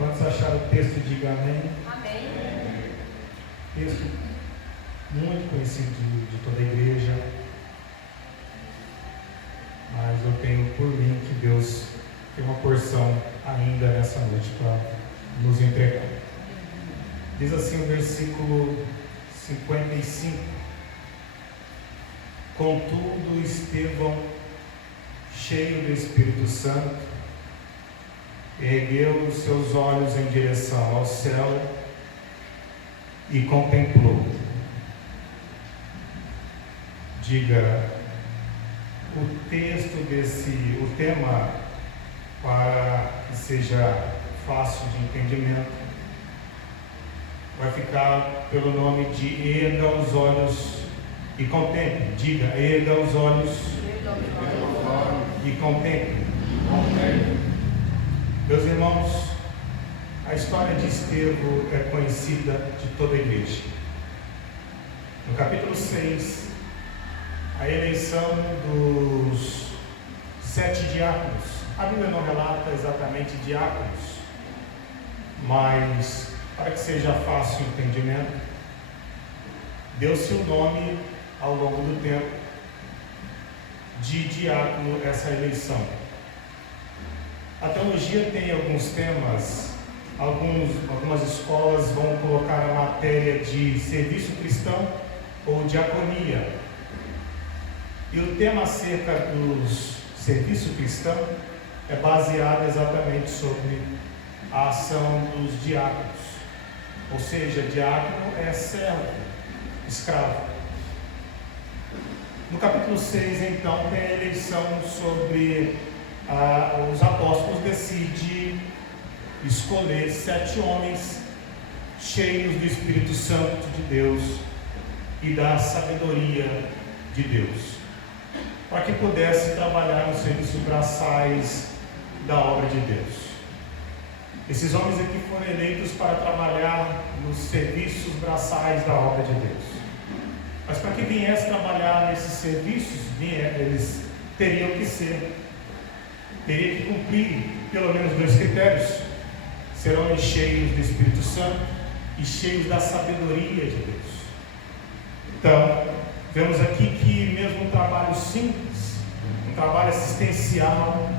Quantos acharam o texto, diga amém. Amém. Texto muito conhecido de toda a igreja, mas eu tenho por mim que Deus tem uma porção ainda nessa noite para nos entregar. Diz assim o versículo 55: Contudo, Estevão, cheio do Espírito Santo, ergueu os seus olhos em direção ao céu e contemplou. Diga, o tema, para que seja fácil de entendimento, vai ficar pelo nome de erga os olhos e contemple. Diga, erga os olhos e contemple. Meus irmãos, a história de Estevão é conhecida de toda a igreja. No capítulo 6, a eleição dos 7 diáconos. A Bíblia não relata exatamente diáconos, mas para que seja fácil o entendimento, deu-se o nome ao longo do tempo de diácono essa eleição. A teologia tem alguns temas, algumas escolas vão colocar a matéria de serviço cristão ou diaconia. E o tema acerca dos serviço cristão é baseado exatamente sobre a ação dos diáconos. Ou seja, diácono é servo, escravo. No capítulo 6, então, tem a eleição sobre os apóstolos decidem escolher 7 homens cheios do Espírito Santo de Deus e da sabedoria de Deus, para que pudesse trabalhar nos serviços braçais da obra de Deus. Esses homens aqui foram eleitos para trabalhar nos serviços braçais da obra de Deus. Mas para que viesse trabalhar nesses serviços, eles teriam que cumprir pelo menos 2 critérios: ser homens cheios do Espírito Santo e cheios da sabedoria de Deus. Então, vemos aqui que mesmo um trabalho simples, um trabalho assistencial,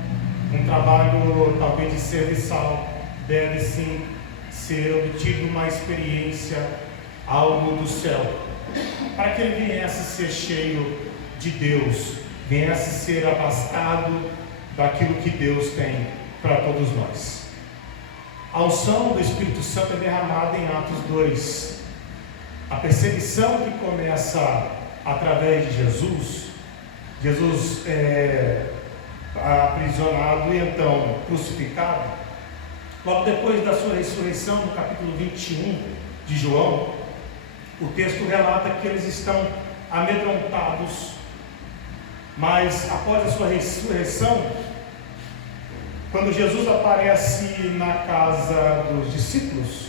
um trabalho talvez de serviçal, deve sim ser obtido uma experiência algo do céu, para que ele viesse ser cheio de Deus, viesse ser abastado daquilo que Deus tem para todos nós. A unção do Espírito Santo é derramada em Atos 2. A perseguição que começa através de Jesus é aprisionado e então crucificado. Logo depois da sua ressurreição, no capítulo 21 de João, o texto relata que eles estão amedrontados. Mas após a sua ressurreição, quando Jesus aparece na casa dos discípulos,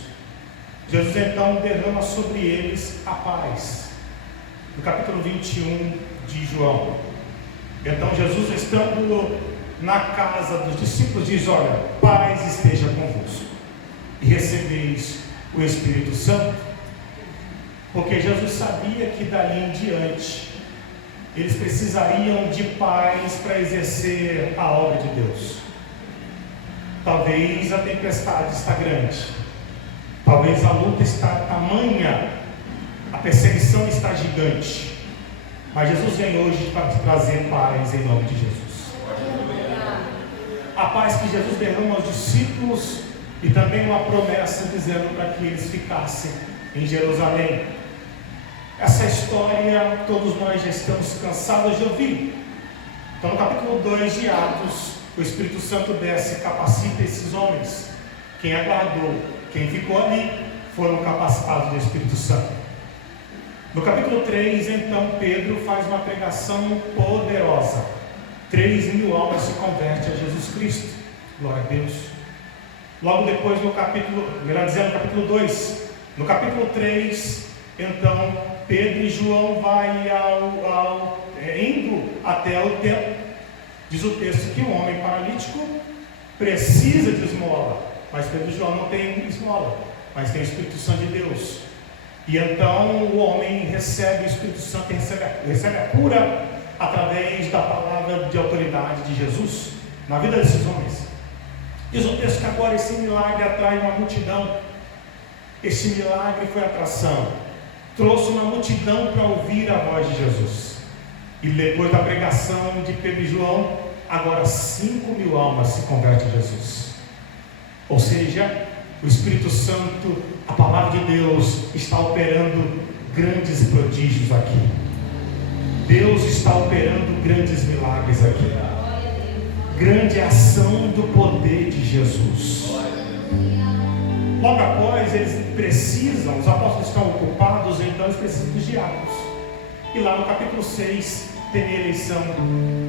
Jesus então derrama sobre eles a paz. No capítulo 21 de João, então Jesus, estando na casa dos discípulos, diz: olha, paz esteja convosco, e recebeis o Espírito Santo, porque Jesus sabia que dali em diante eles precisariam de paz para exercer a obra de Deus. Talvez a tempestade está grande, talvez a luta está tamanha, a perseguição está gigante, mas Jesus vem hoje para trazer paz em nome de Jesus. A paz que Jesus derrama aos discípulos e também uma promessa dizendo para que eles ficassem em Jerusalém. Essa história todos nós já estamos cansados de ouvir. Então, no capítulo 2 de Atos, o Espírito Santo desce e capacita esses homens. Quem aguardou, quem ficou ali, foram capacitados do Espírito Santo. No capítulo 3, então, Pedro faz uma pregação poderosa. 3.000 almas se convertem a Jesus Cristo. Glória a Deus. Logo depois, no capítulo 2, no capítulo 3, então, Pedro e João vai indo até o templo. Diz o texto que um homem paralítico precisa de esmola. Mas Pedro e João não tem esmola, mas tem o Espírito Santo de Deus. E então o homem recebe o Espírito Santo, recebe a cura através da palavra de autoridade de Jesus na vida desses homens. Diz o texto que agora esse milagre atrai uma multidão. Esse milagre foi atração, trouxe uma multidão para ouvir a voz de Jesus. E depois da pregação de Pedro e João, agora 5.000 almas se convertem a Jesus. Ou seja, o Espírito Santo, a palavra de Deus, está operando grandes prodígios aqui. Deus está operando grandes milagres aqui. Grande ação do poder de Jesus. Logo após, eles precisam, os apóstolos estão ocupados, então eles precisam dos diáconos. E lá no capítulo 6, tem a eleição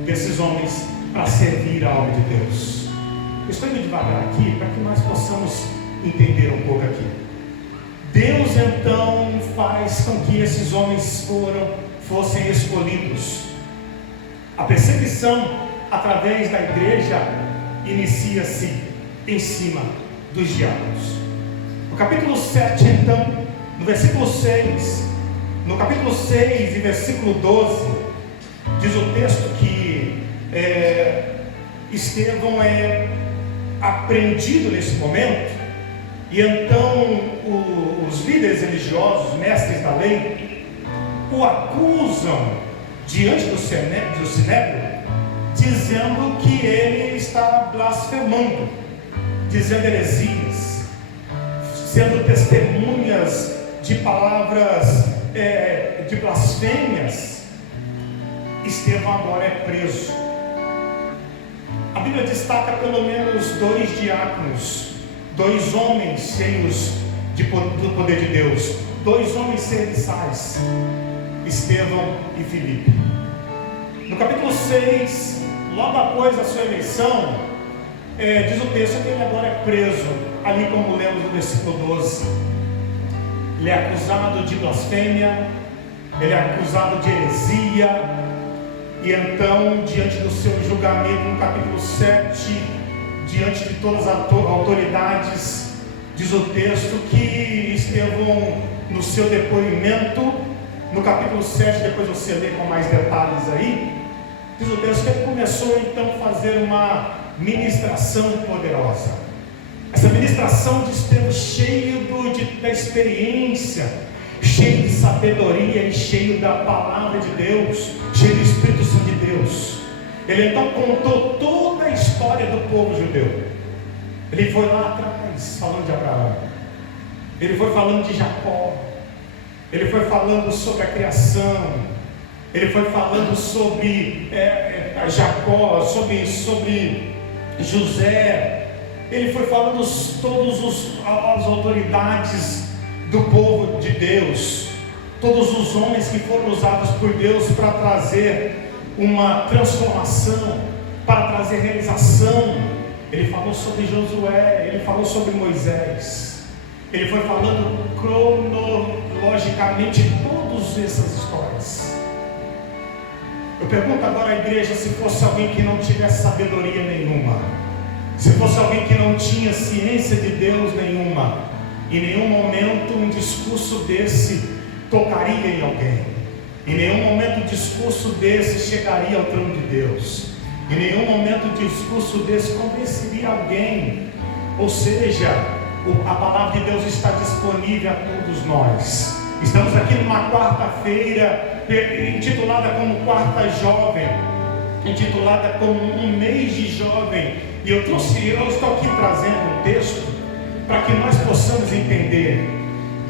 desses homens para servir a obra de Deus. Eu estou indo devagar aqui para que nós possamos entender um pouco aqui. Deus então faz com que esses homens fossem escolhidos. A perseguição através da igreja inicia-se em cima dos diáconos. No capítulo 7, então, no versículo 6, no capítulo 6 e versículo 12, diz o texto que Estevão é apreendido nesse momento, e então os líderes religiosos, mestres da lei, o acusam diante do Sinédrio, dizendo que ele está blasfemando, dizendo heresias, sendo testemunhas de palavras de blasfêmias. Estevão agora é preso. A Bíblia destaca pelo menos 2 diáconos, 2 homens cheios do poder de Deus, 2 homens serviçais, Estevão e Filipe. No capítulo 6, logo após a sua eleição, diz o texto que ele agora é preso, ali como lemos no versículo 12. Ele é acusado de blasfêmia, ele é acusado de heresia, e então, diante do seu julgamento, no capítulo 7, diante de todas as autoridades, diz o texto que Estevão, no seu depoimento, no capítulo 7, depois você lê com mais detalhes aí, diz o texto que ele começou então a fazer uma ministração poderosa. Essa ministração de Estevão cheio da experiência, cheio de sabedoria e cheio da palavra de Deus, cheio do Espírito Santo de Deus. Ele então contou toda a história do povo judeu. Ele foi lá atrás falando de Abraão, ele foi falando de Jacó, ele foi falando sobre a criação, ele foi falando sobre Jacó, sobre José. Ele foi falando todas as autoridades do povo de Deus, todos os homens que foram usados por Deus para trazer uma transformação, para trazer realização. Ele falou sobre Josué, ele falou sobre Moisés, ele foi falando cronologicamente todas essas histórias. Eu pergunto agora à igreja, se fosse alguém que não tivesse sabedoria nenhuma, se fosse alguém que não tinha ciência de Deus nenhuma, em nenhum momento um discurso desse tocaria em alguém, em nenhum momento um discurso desse chegaria ao trono de Deus, em nenhum momento um discurso desse convenceria alguém. Ou seja, a palavra de Deus está disponível a todos nós. Estamos aqui numa quarta-feira intitulada como Quarta Jovem, intitulada como um mês de jovem, e eu estou aqui trazendo um texto para que nós possamos entender.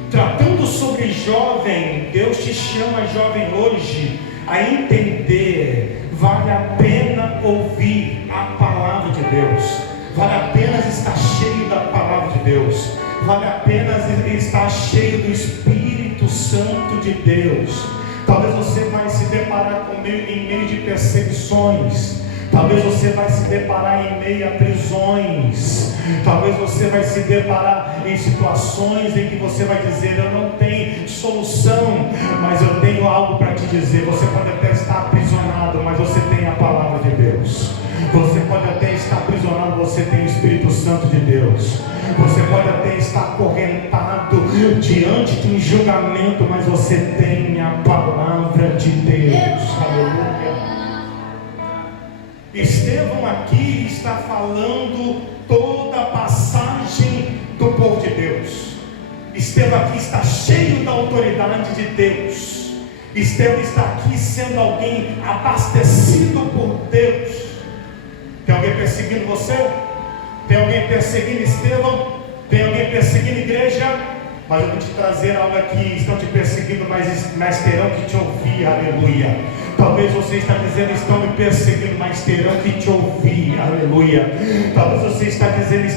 Tratando sobre jovem, Deus te chama, jovem, hoje a entender. Vale a pena ouvir a palavra de Deus, vale a pena estar cheio da palavra de Deus, vale a pena estar cheio do Espírito Santo de Deus. Talvez você vai se deparar em meio de perseguições, talvez você vai se deparar em meio a prisões, talvez você vai se deparar em situações em que você vai dizer: eu não tenho solução, mas eu tenho algo para te dizer. Você pode até estar aprisionado, mas você tem a palavra de Deus. Você pode até estar aprisionado, você tem o Espírito Santo de Deus. Você pode até estar acorrentado diante de um julgamento, mas você tem a palavra de Deus. Aleluia. Estevão aqui está falando toda a passagem do povo de Deus. Estevão aqui está cheio da autoridade de Deus. Estevão está aqui sendo alguém abastecido por Deus. Tem alguém perseguindo você? Tem alguém perseguindo Estevão? Tem alguém perseguindo a igreja? Mas eu vou te trazer algo aqui. Estão te perseguindo, mas terão que te ouvir. Aleluia. Talvez você está dizendo: estão me perseguindo, mas terão que te ouvir. Aleluia. Talvez você está dizendo: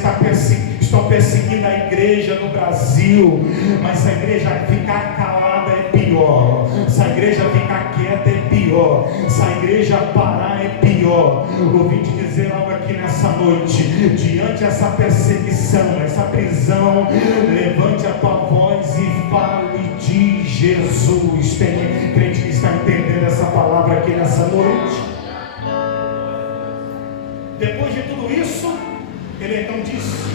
estão perseguindo a igreja no Brasil, mas se a igreja ficar calada é pior. Se a igreja ficar quieta é pior. Se a igreja parar é pior. Eu vim te dizer algo aqui nessa noite. Diante dessa perseguição, essa prisão, levante a tua voz e fale de Jesus. Tem crente que está entendendo essa palavra aqui nessa noite? Depois de tudo isso, ele então disse: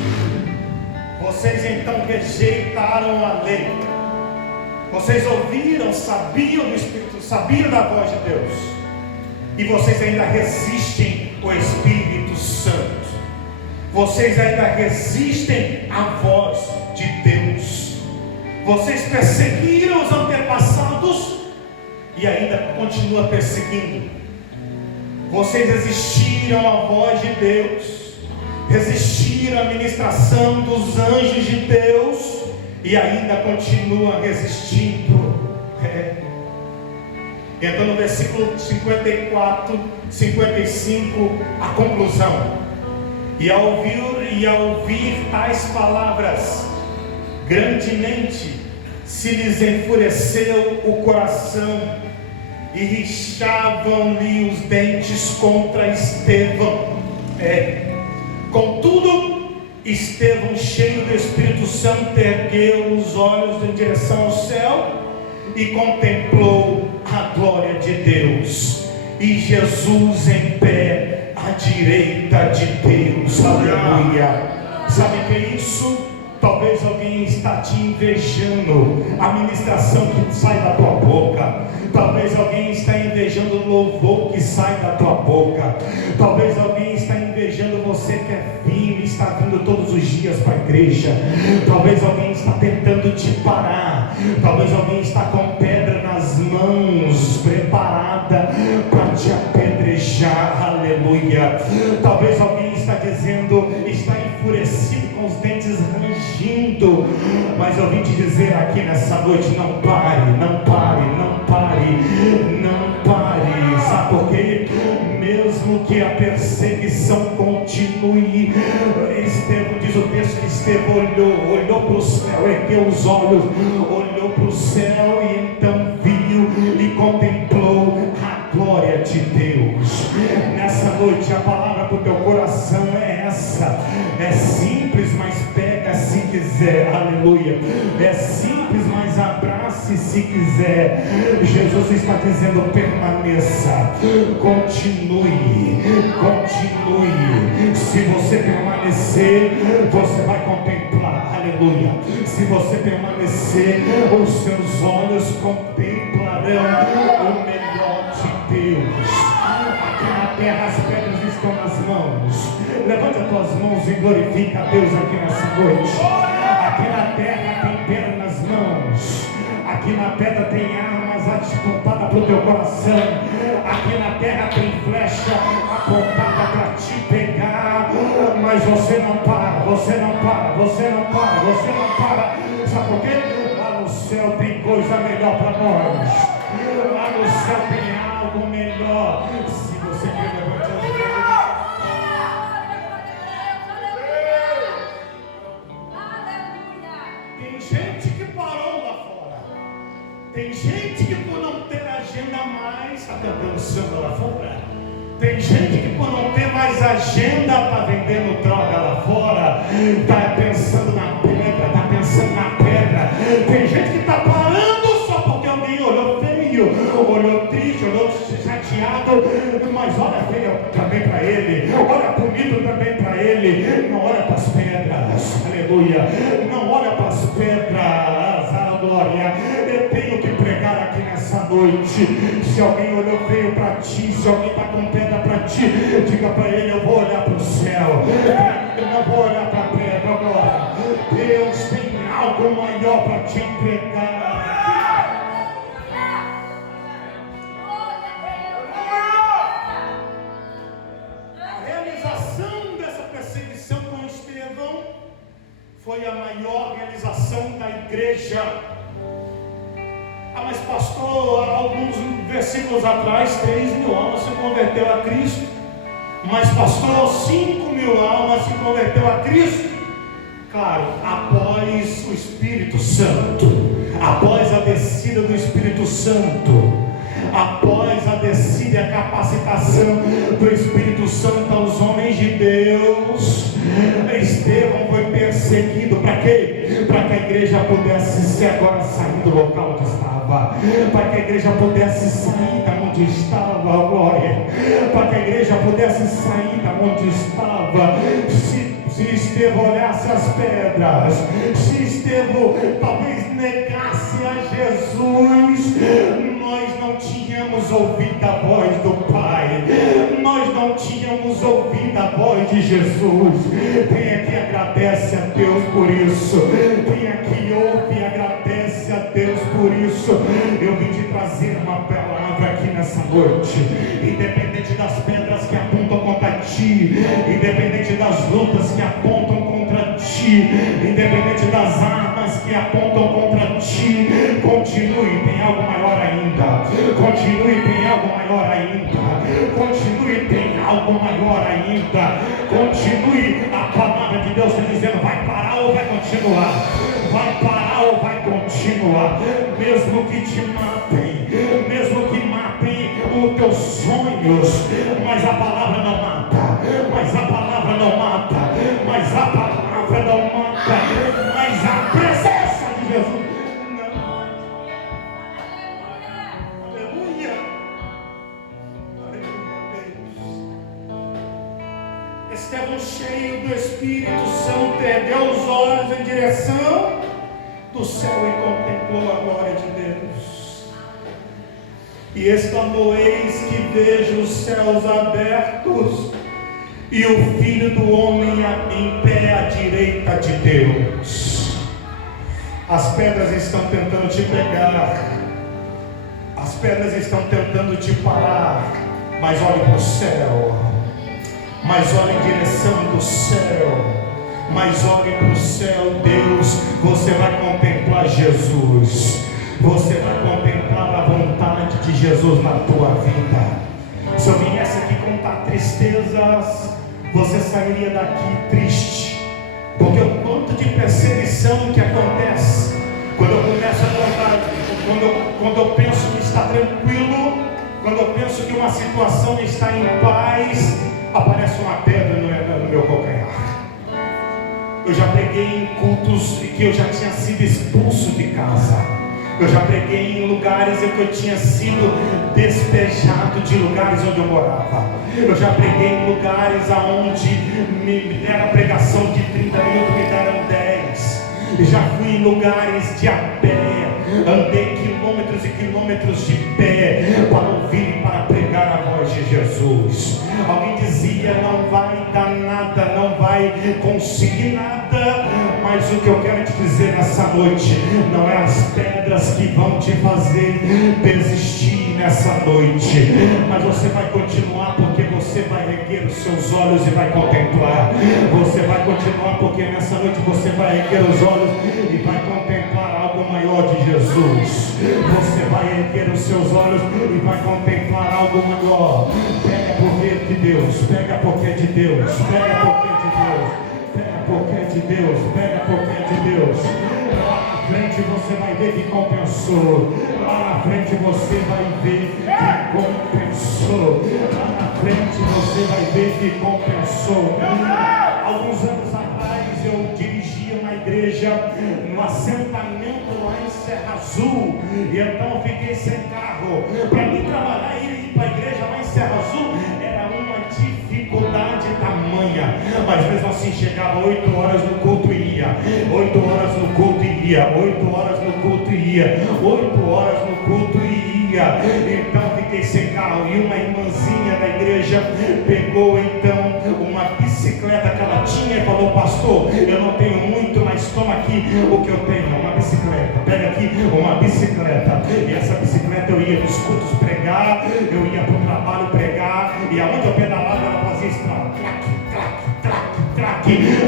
vocês então rejeitaram a lei. Vocês ouviram, sabiam do Espírito, sabiam da voz de Deus, e vocês ainda resistem ao Espírito Santo. Vocês ainda resistem à voz de Deus. Vocês perseguiram os antepassados e ainda continuam perseguindo. Vocês resistiram à voz de Deus, resistiram à ministração dos anjos de Deus e ainda continuam resistindo. Então no versículo 54, 55, a conclusão: e ao ouvir tais palavras, grandemente se lhes enfureceu o coração e rixavam-lhe os dentes contra Estevão. Contudo, Estevão, cheio do Espírito Santo, ergueu os olhos em direção ao céu e contemplou a glória de Deus e Jesus em pé à direita de Deus. Aleluia. Sabe o que é isso? Talvez alguém está te invejando a ministração que sai da tua boca. Talvez alguém está invejando o louvor que sai da tua boca. Talvez alguém está invejando você que é firme, está vindo todos os dias para a igreja. Talvez alguém está tentando te parar. Talvez alguém está com pedra nas mãos, preparada para te apedrejar. Aleluia. Talvez alguém está dizendo, está enfurecido com os dentes rangindo. Mas eu vim te dizer aqui nessa noite: não pare, não pare, não pare, não pare. Sabe por quê? Mesmo que a perseguição continue, Estevão, diz o texto que Estevão olhou para o céu, ergueu os olhos, olhou para o céu e então viu e contemplou a glória de Deus. Nessa noite a palavra para o teu coração é essa: é simples, mas pega se quiser. Aleluia. É simples, mas abrace se quiser. Jesus está dizendo: permaneça, continue, continue. Se você permanecer, você vai contemplar. Aleluia. Se você permanecer, os seus olhos contemplarão o melhor de Deus. Aqui na terra as pedras estão nas mãos. Levante as tuas mãos e glorifica a Deus aqui nessa noite. Aqui na terra tem pedra nas mãos. Aqui na pedra tem armas apontadas para o teu coração. Aqui na terra tem flecha apontada para te pegar. Mas você não para, você não para, você não para, você não para. Sabe por quê? Lá no céu tem coisa melhor para nós. Lá no céu tem algo melhor. Se você quer, levante as mãos. Tem gente que parou lá fora. Tem gente que por não ter agenda mais está cantando samba lá fora. Tem gente que por não ter mais agenda está vendendo droga lá fora. Está pensando na pedra, está pensando na pedra. Tem gente que está parando só porque alguém olhou feio, olhou triste, olhou chateado. Mas olha feio também para ele, olha bonito também para ele. aleluia. Não olha para as pedras, a glória. Eu tenho que pregar aqui nessa noite. Se alguém olhou feio para ti, se alguém está com pedra para ti, diga para ele: eu vou olhar para o céu, eu não vou olhar para a pedra. Agora Deus tem algo maior para te entregar. Foi a maior realização da igreja. Mas pastor, alguns versículos atrás 3.000 almas se converteu a Cristo. Mas pastor, 5.000 almas se converteu a Cristo. Claro, após o Espírito Santo, após a descida do Espírito Santo, após a descida e a capacitação do Espírito Santo aos homens de Deus, Estevão foi perseguido. Para quê? Para que a igreja pudesse ser agora sair do local onde estava, para que a igreja pudesse sair da onde estava, glória, para que a igreja pudesse sair da onde estava. Se Estevão olhasse as pedras, se Estevão talvez negasse a Jesus, nós não tínhamos ouvido a voz do Pai, nós não tínhamos ouvido a voz de Jesus. Quem aqui agradece a Deus por isso? Quem aqui ouve e agradece a Deus por isso? Eu vim te trazer uma palavra aqui nessa noite. Independente das pedras que apontam contra ti, independente das lutas que apontam contra ti, independente das armas que apontam contra ti, continue, tem algo maior ainda. Continue, tem algo maior ainda. Continue, tem algo maior ainda. Continue. A palavra de Deus está dizendo: vai parar ou vai continuar? Vai parar ou vai continuar? Mesmo que te matem, mesmo que matem os teus sonhos, mas a palavra não mata, mas a palavra não mata, mas a palavra não mata, mas a presença de Jesus. Aleluia. Estevão, cheio do Espírito Santo, ergueu os olhos em direção do céu e contemplou a glória de Deus. E exclamou: eis que vejo os céus abertos e o Filho do Homem em pé à direita de Deus. As pedras estão tentando te pegar, as pedras estão tentando te parar, mas olhe para o céu, mas olhe em direção do céu, mas olhe para o céu. Deus, você vai contemplar Jesus, você vai contemplar a vontade de Jesus na tua vida. Se eu viesse aqui contar tristezas, você sairia daqui triste, porque o quanto de perseguição que acontece quando eu começo a contar, quando eu penso que está tranquilo, quando eu penso que uma situação está em paz, aparece uma pedra no meu calcanhar. Eu já preguei em cultos em que eu já tinha sido expulso de casa. Eu já preguei em lugares em que eu tinha sido despejado de lugares onde eu morava. Eu já preguei em lugares onde me deram a pregação de 30 minutos, me deram 10. Eu já fui em lugares de a pé, andei quilômetros e quilômetros de pé para ouvir e para pregar a voz de Jesus. Alguém dizia: não vai dar nada, não vai conseguir nada. Mas o que eu quero te dizer nessa noite, não é as pedras que vão te fazer desistir nessa noite, mas você vai continuar, porque você vai erguer os seus olhos e vai contemplar. Você vai continuar, porque nessa noite você vai erguer os olhos e vai contemplar algo maior de Jesus. Você vai erguer os seus olhos e vai contemplar algo maior. Pega porque é de Deus, pega porque é de Deus, pega porque é de Deus, pega porque é de Deus, pega porque é de Deus. Lá na frente você vai ver que compensou. Lá na frente você vai ver que compensou. Lá na frente você vai ver que compensou. Alguns anos atrás eu dirigia uma igreja no assentamento lá em Serra Azul, e então eu fiquei sem carro. Para mim trabalhar e ir para a igreja lá em Serra Azul era uma dificuldade tamanha, mas mesmo assim chegava 8 horas no culto e ia. ia, 8 horas no culto ia, 8 horas no culto ia. Então fiquei sem carro e uma irmãzinha da igreja pegou então uma bicicleta que ela tinha e falou: pastor, eu não tenho muito, mas toma aqui o que eu tenho, uma bicicleta, pega aqui uma bicicleta. E essa bicicleta eu ia nos cultos pregar, eu ia para o trabalho pregar, e aonde eu pedalava ela fazia estrada,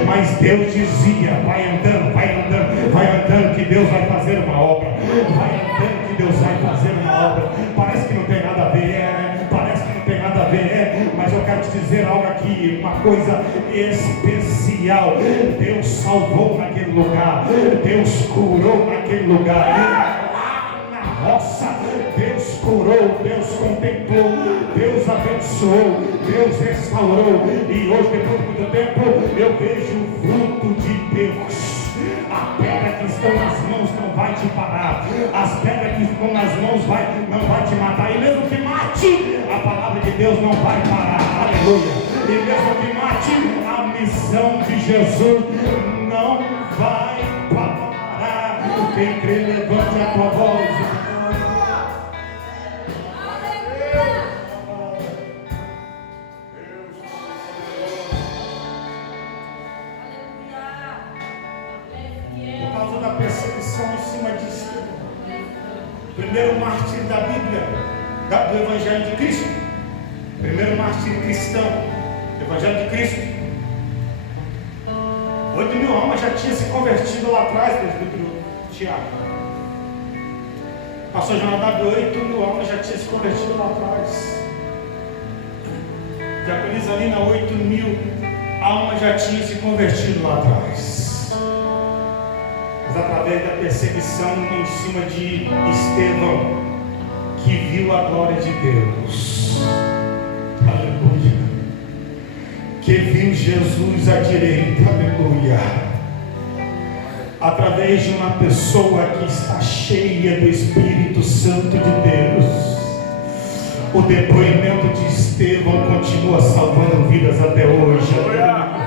mas Deus dizia: vai andando que Deus vai fazer uma obra, vai andando que Deus vai fazer uma obra. Parece que não tem nada a ver, né? Parece que não tem nada a ver, mas eu quero te dizer algo aqui, uma coisa especial. Deus salvou naquele lugar, Deus curou naquele lugar. Nossa, Deus curou, Deus contemplou, Deus abençoou, Deus restaurou. E hoje, depois de muito tempo, eu vejo o fruto de Deus. A pedra que estão nas mãos não vai te parar, as pedras que estão nas mãos não vai te matar, e mesmo que mate, a palavra de Deus não vai parar, aleluia. E mesmo que mate, a missão de Jesus não vai parar. Quem crê, levante a tua voz. Perseguição em cima de Estevão, primeiro mártir da Bíblia, do Evangelho de Cristo, primeiro mártir cristão do Evangelho de Cristo. 8.000 almas já tinham se convertido lá atrás, presbítero Tiago. Passou a jornada de 8.000 almas já tinham se convertido lá atrás. Diaconisa Lina, 8.000 almas já tinham se convertido lá atrás. Através da perseguição em cima de Estevão, que viu a glória de Deus, aleluia, que viu Jesus à direita, aleluia, através de uma pessoa que está cheia do Espírito Santo de Deus. O depoimento de Estevão continua salvando vidas até hoje, aleluia.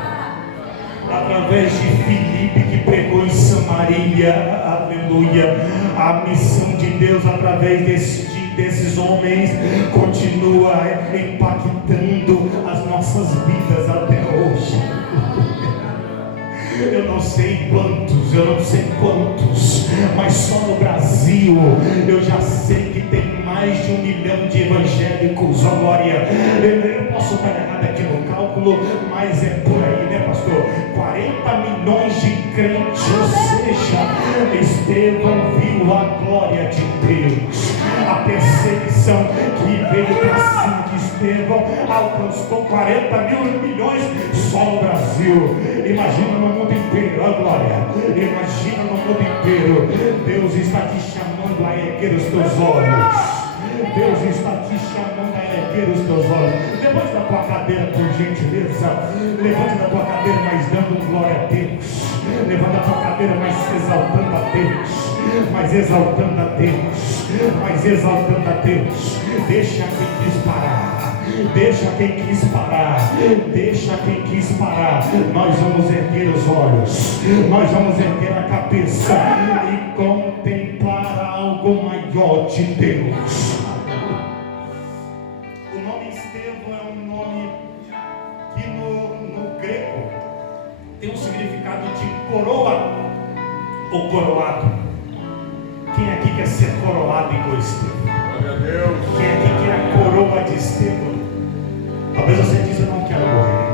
Através de Filipe, que pregou em Samaria, aleluia, a missão de Deus através desses homens continua impactando as nossas vidas até hoje. Eu não sei quantos, mas só no Brasil eu já sei que tem mais de 1 milhão de evangélicos, ó glória. Eu posso estar errado aqui no cálculo, mas é por aí, né, pastor? 40 milhões de crentes, ou seja, Estevão viu a glória de Deus. A perseguição que veio para cima de Estevão alcançou 40 milhões só no Brasil. Imagina no mundo inteiro, ó glória. Imagina no mundo inteiro. Deus está te chamando a erguer os teus olhos. Deus está te chamando a erguer os teus olhos. Levante da tua cadeira, por gentileza. Levante da tua cadeira, mas dando glória a Deus. Levante da tua cadeira, mas exaltando a Deus. Mas exaltando a Deus. Mas exaltando a Deus. Deixa quem quis parar. Deixa quem quis parar. Deixa quem quis parar. Nós vamos erguer os olhos. Nós vamos erguer a cabeça e contemplar algo maior de Deus. O nome Estevão é um nome que no grego tem um significado de coroa ou coroado. Quem aqui quer ser coroado igual Estevão? Quem aqui quer a coroa de Estevão? Talvez você diz: eu não quero morrer.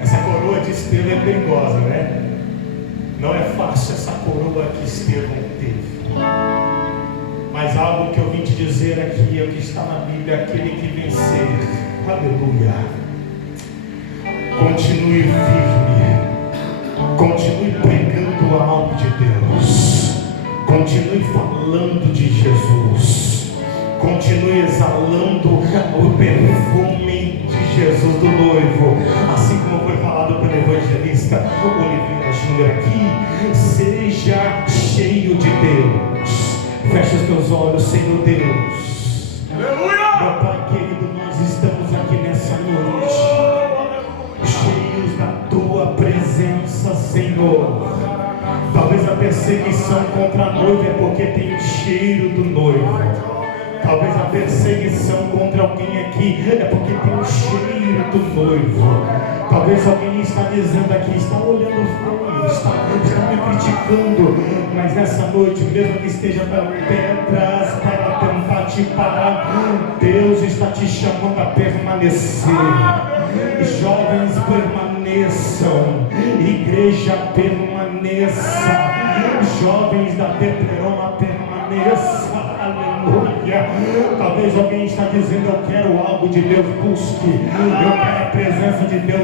Essa coroa de Estevão é perigosa, né? Não é fácil essa coroa que Estevão teve. Mas algo que eu vim te dizer aqui é o que está na Bíblia: aquele que vencer, aleluia, continue firme, continue pregando algo de Deus, continue falando de Jesus, continue exalando o perfume de Jesus do noivo, assim como foi falado pelo evangelista Oliveira Júnior aqui. Seja cheio de Deus. Fecha os teus olhos, Senhor Deus. Aleluia! Meu Pai querido, nós estamos aqui nessa noite, cheios da Tua presença, Senhor. perseguição contra a noiva é porque tem o cheiro do noivo. Talvez a perseguição contra alguém aqui é porque tem o cheiro do noivo. Talvez alguém está dizendo aqui, está olhando feio, está me criticando, mas nessa noite, mesmo que esteja pedras para tentar te parar, Deus está te chamando a permanecer. Jovens, permaneçam. Igreja, permaneça. Jovens da Peperoma, permaneça. Aleluia. Talvez alguém está dizendo, eu quero algo de Deus, busque. Eu quero a presença de Deus.